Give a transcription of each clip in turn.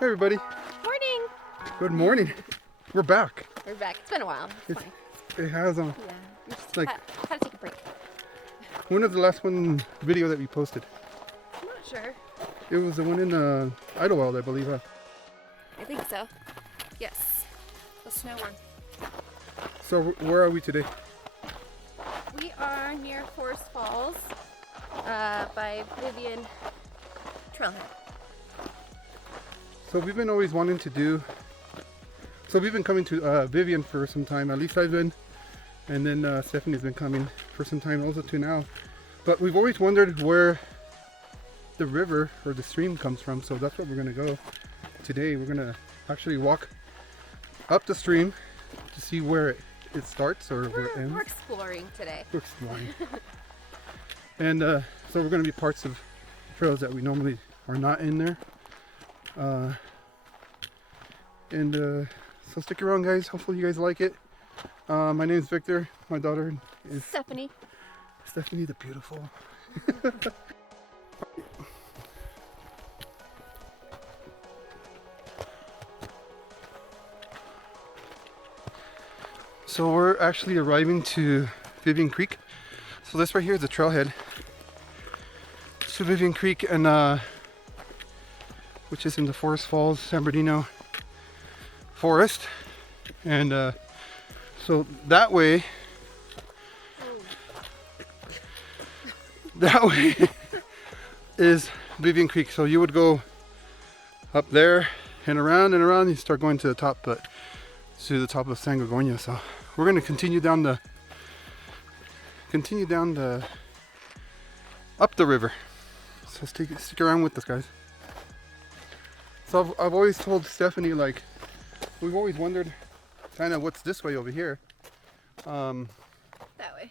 Hey everybody. Morning. Good morning. We're back. We're back. It's been a while. It's fine. It has Yeah. We just like had to take a break. when was the last video that we posted? I'm not sure. It was the one in Idlewild, I believe. Huh? I think so. Yes. The snow one. So where are we today? We are near Forest Falls by Vivian Trailhead. So we've been always wanting to do. So we've been coming to Vivian for some time. At least I've been, and then Stephanie's been coming for some time also to now. But we've always wondered where the river or the stream comes from. So that's what we're gonna go today. We're gonna actually walk up the stream to see where it starts or where it ends. We're exploring today. We're exploring. And so we're going to be parts of trails that we normally are not in there. So stick around, guys. Hopefully you guys like it. My name is Victor. My daughter is Stephanie. Stephanie the Beautiful. So we're actually arriving to Vivian Creek. So this right here is the trailhead to Vivian Creek, and which is in the Forest Falls, San Bernardino forest. And so that way is Vivian Creek. So you would go up there and around, you start going to the top, but to the top of San Gorgonio. So we're going to continue down the up the river. So stick around with us, guys. So I've always told Stephanie, like, we've always wondered kind of what's this way over here. That way.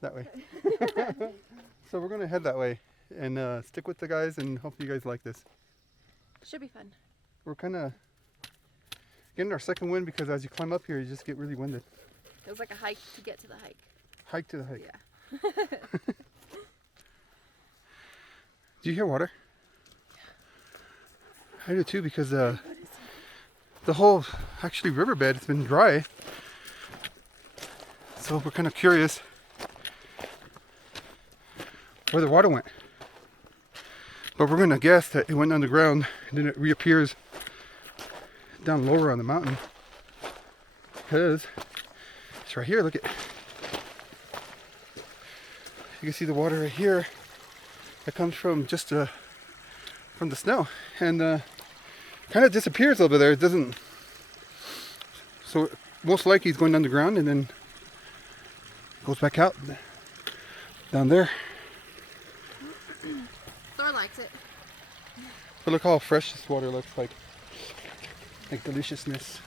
That way. So we're gonna head that way and stick with the guys, and hopefully you guys like this. Should be fun. We're kind of getting our second wind because as you climb up here, you just get really winded. It was like a hike to get to the hike. Hike to the hike. Yeah. Do you hear water? I do too, because the whole actually riverbed has been dry. So we're kind of curious where the water went. But we're going to guess that it went underground and then it reappears down lower on the mountain. Because it's right here, look at. You can see the water right here that comes from just from the snow, and kind of disappears over there. It doesn't. So most likely it's going underground and then goes back out down there. Thor likes it. But look how fresh this water looks like deliciousness.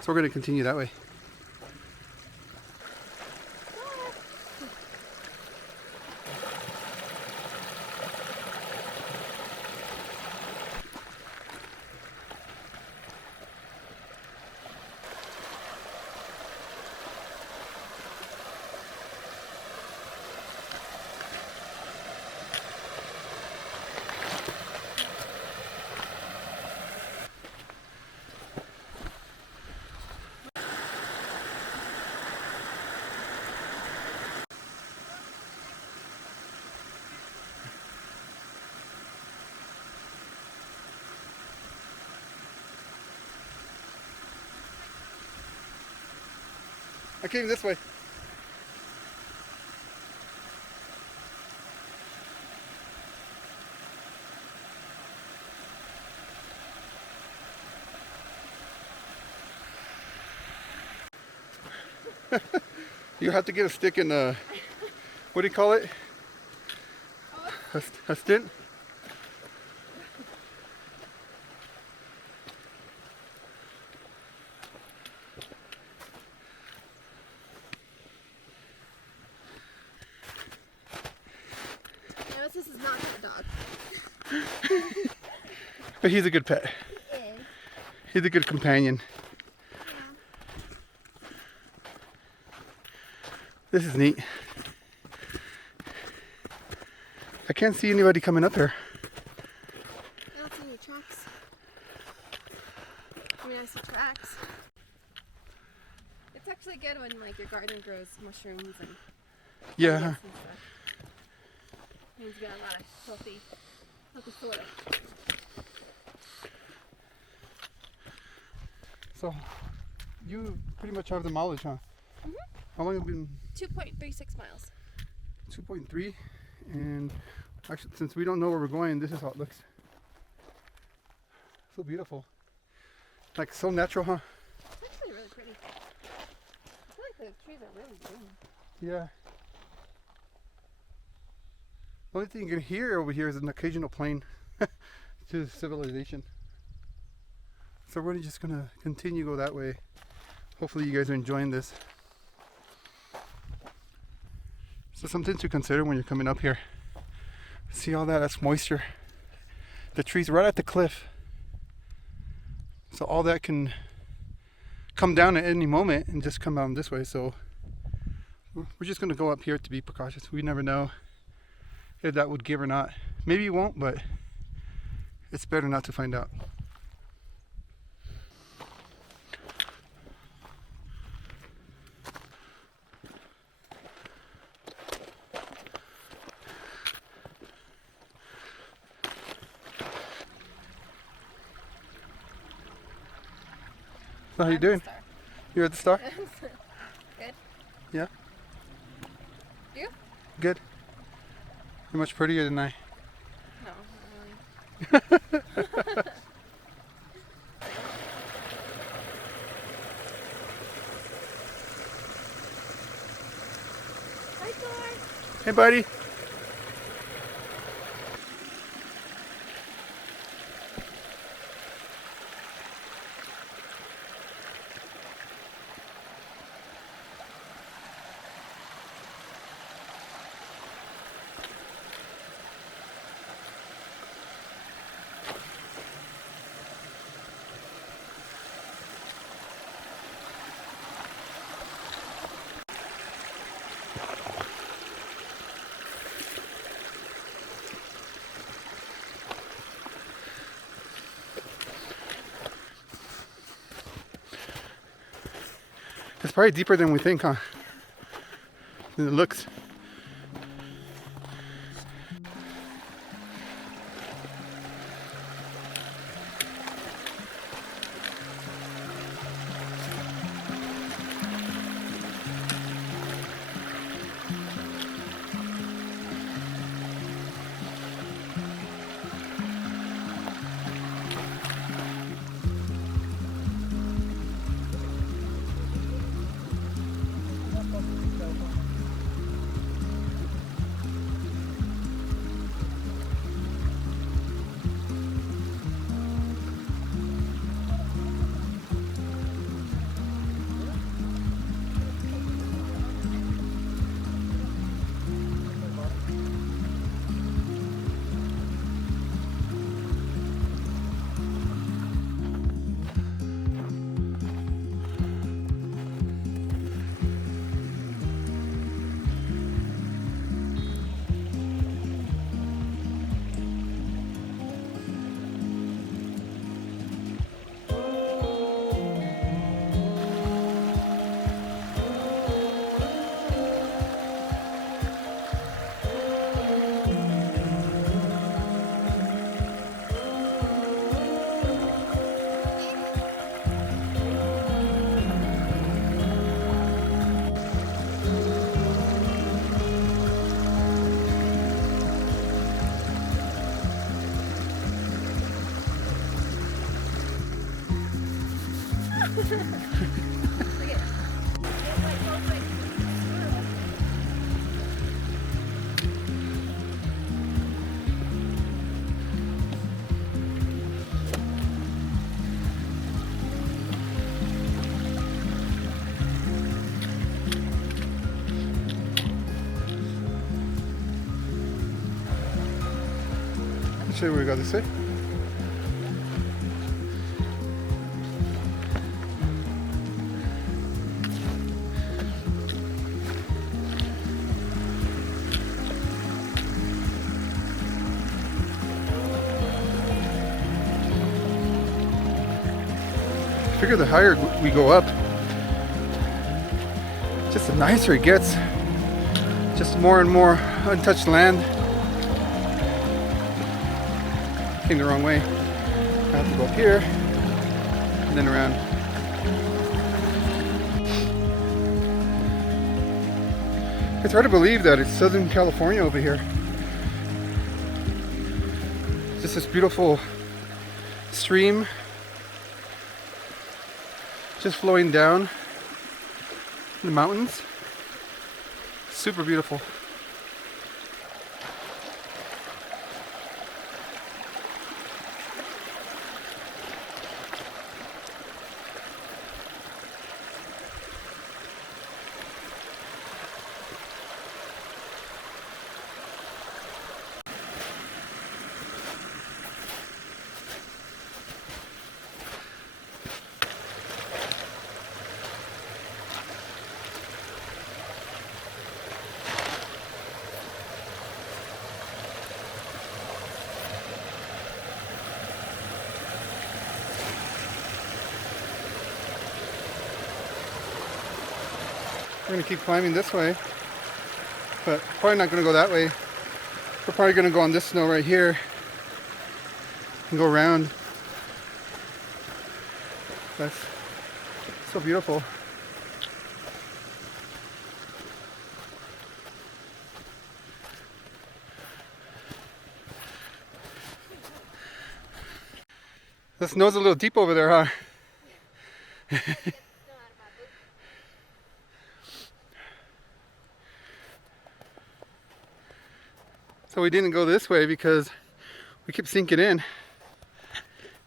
So we're going to continue that way. I came this way. You have to get a stick and what do you call it? A stint? This is not a dog. But he's a good pet. He is. He's a good companion. This is neat. I can't see anybody coming up here. I don't see any tracks. I mean, I see tracks. It's actually good when like your garden grows mushrooms and Yeah. onions and stuff. It means you got a lot of healthy soil. So, you pretty much have the mileage, huh? Mhm. How long have you been? 2.36 miles. 2.3. And actually, since we don't know where we're going, this is how it looks. So beautiful. Like so natural, huh? It's actually really pretty. I feel like the trees are really green. Yeah. The only thing you can hear over here is an occasional plane to civilization. So we're just gonna continue to go that way. Hopefully you guys are enjoying this. So something to consider when you're coming up here. See all that? That's moisture. The tree's right at the cliff. So all that can come down at any moment and just come down this way. So we're just gonna go up here to be precautious. We never know if that would give or not. Maybe it won't, but it's better not to find out. So how you doing? You're at the star? Good. Yeah? You? Good. You're much prettier than I. No, not really. Hi, Thor. Hey, buddy. It's probably deeper than we think, huh? Than it looks. Let's show you where we got this way. figure the higher we go up, just the nicer it gets. Just more and more untouched land. Came the wrong way. I have to go up here and then around. It's hard to believe that it's Southern California over here. Just this beautiful stream just flowing down the mountains. Super beautiful. We're gonna keep climbing this way, but probably not gonna go that way. We're probably gonna go on this snow right here and go around. That's so beautiful. The snow's a little deep over there, huh? So we didn't go this way because we kept sinking in.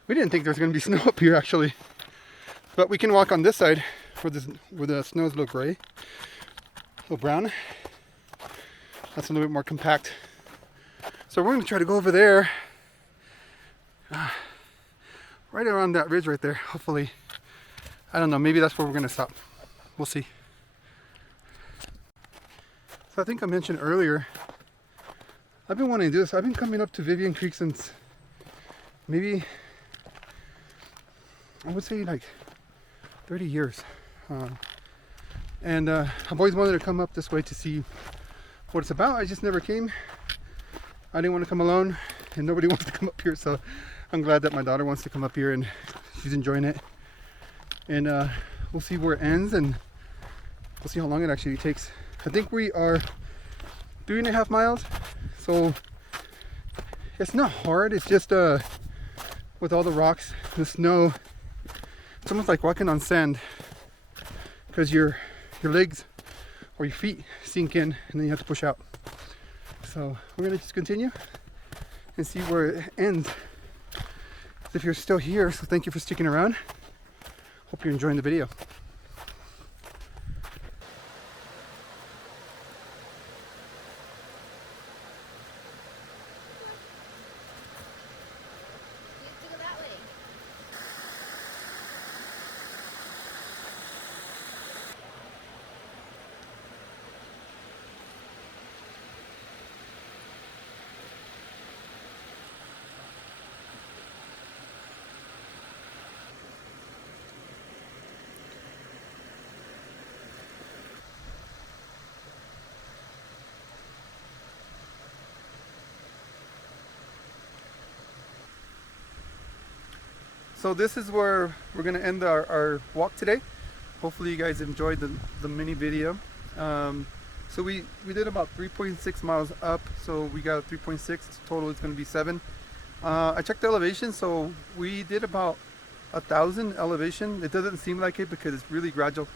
We didn't think there was going to be snow up here actually. But we can walk on this side where the snow's a little gray, a little brown. That's a little bit more compact. So we're going to try to go over there. Right around that ridge right there, hopefully. I don't know, maybe that's where we're going to stop. We'll see. So I think I mentioned earlier, I've been wanting to do this. I've been coming up to Vivian Creek since maybe, I would say like 30 years. And I've always wanted to come up this way to see what it's about. I just never came. I didn't want to come alone and nobody wants to come up here. So I'm glad that my daughter wants to come up here and she's enjoying it. And we'll see where it ends and we'll see how long it actually takes. I think we are 3.5 miles. So it's not hard, it's just with all the rocks, the snow, it's almost like walking on sand because your legs or your feet sink in and then you have to push out. So we're gonna just continue and see where it ends. If you're still here, so thank you for sticking around. Hope you're enjoying the video. So this is where we're gonna end our walk today. Hopefully you guys enjoyed the mini video. So we did about 3.6 miles up, so we got 3.6 total. It's gonna be 7. I checked the elevation, so we did about 1,000 elevation. It doesn't seem like it because it's really gradual.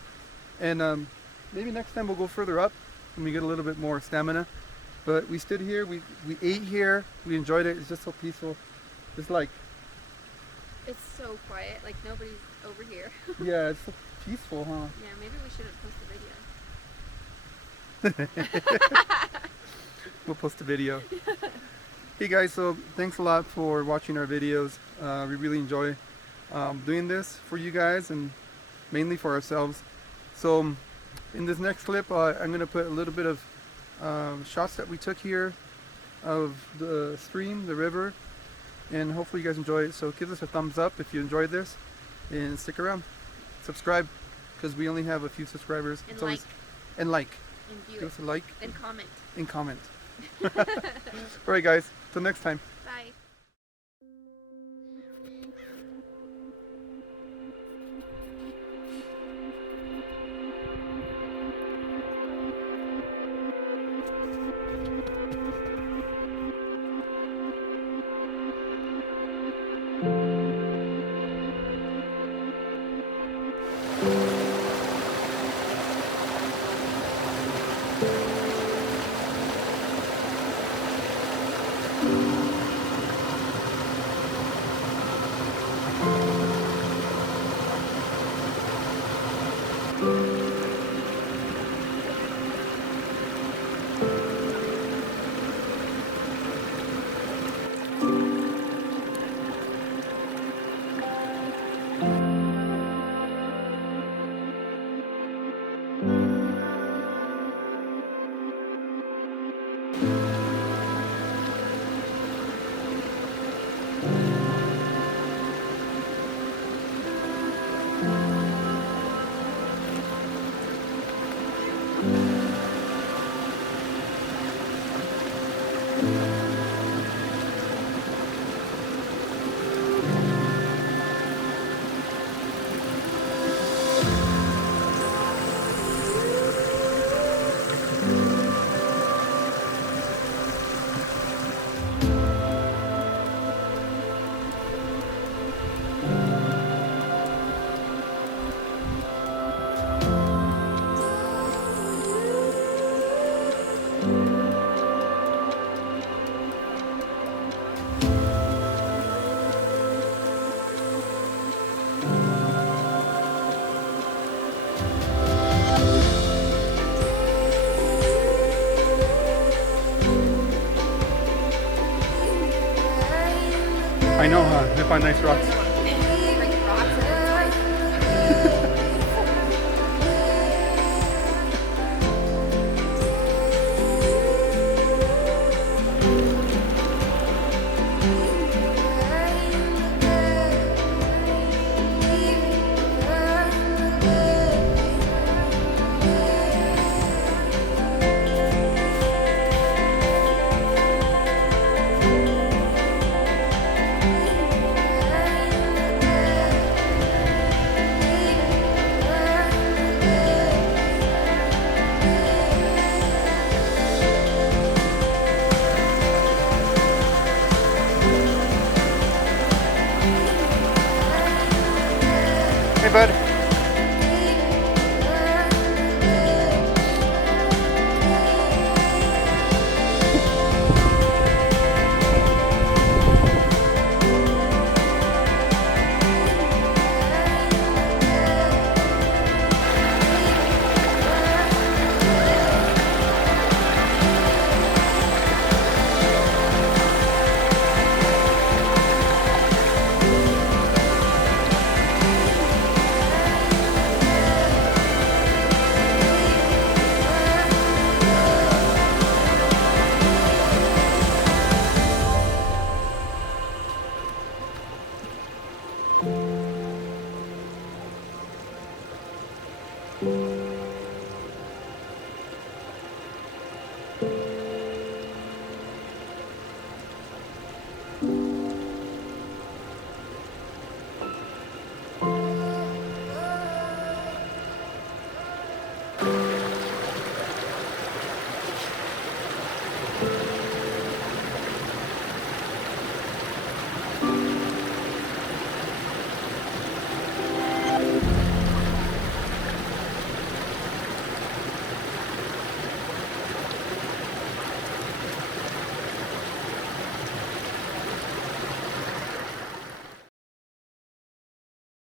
And maybe next time we'll go further up when we get a little bit more stamina. But we stood here, we ate here, we enjoyed it. It's just so peaceful. It's like, it's so quiet, like nobody's over here. yeah, it's so peaceful, huh? Yeah, maybe we shouldn't post a video. We'll post a video. Hey guys, so thanks a lot for watching our videos. We really enjoy doing this for you guys and mainly for ourselves. So in this next clip, I'm going to put a little bit of shots that we took here of the stream, the river, and hopefully you guys enjoy it. So give us a thumbs up if you enjoyed this, And stick around. Subscribe, because we only have a few subscribers. And It's like. always, and like. And view Give it. us a like And comment. and comment. Alright guys, till next time. Bye. I know, huh? They find nice rocks. Hey bud.